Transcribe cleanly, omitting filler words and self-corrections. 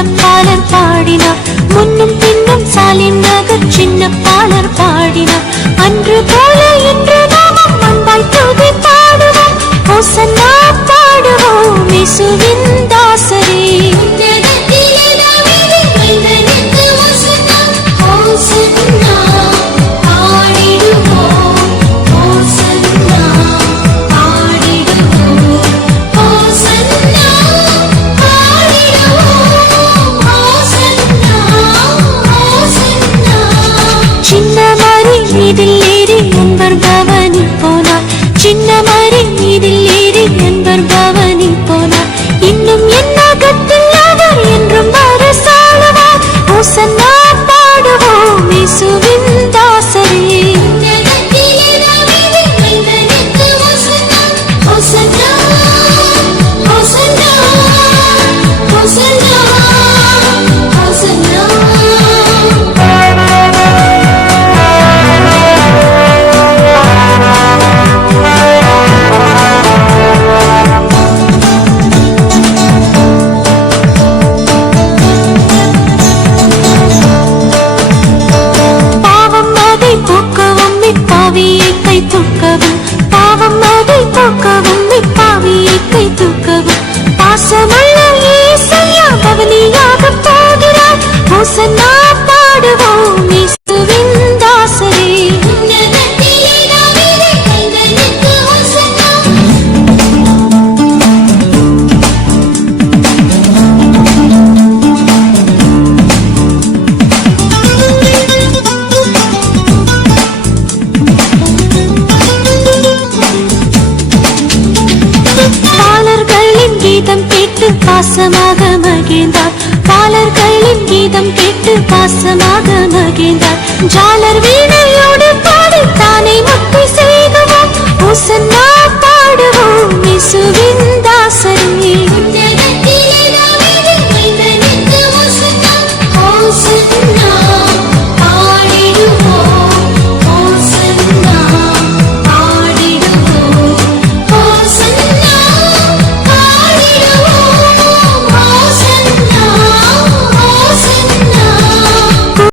சின்னப்பாலர் பாடினார். முன்னும் பின்னும் சாலின் நகர் சின்னப்பாலர் பாடினார். அன்று போல இன்று நாமும் அன்பாய் துதி பாடுவோம். ஹோசன்னா பாடுவோம் இயேசுவின் தாசரே. மீதில் ஏறி என்பர் பவனி போனார். சின்ன மரி மீதில் ஏறி என்பர் பவனி போனார். இன்னும் என்ன கத்தில் அவர் என்றும் அரசாளுவார். ஹோசன்னா பாடுவோம் இயேசுவின் தாசரே. பாவம் அதை போக்கவும் இப்பாவியை கை தூக்கவும் பாசமுள்ள இயேசையா பவனியாக போகிறார். ஹோசன்னா பாடுவோம் இயேசுவின் தாசரே. பாசமாக மகிழ்ந்தார். பாலர்களின் கீதம் கேட்டு பாசமாக மகிழ்ந்தார். ஜாலர் வீணையோடு பாடி தானே முக்தி செய்குவோம். ஹோசன்னா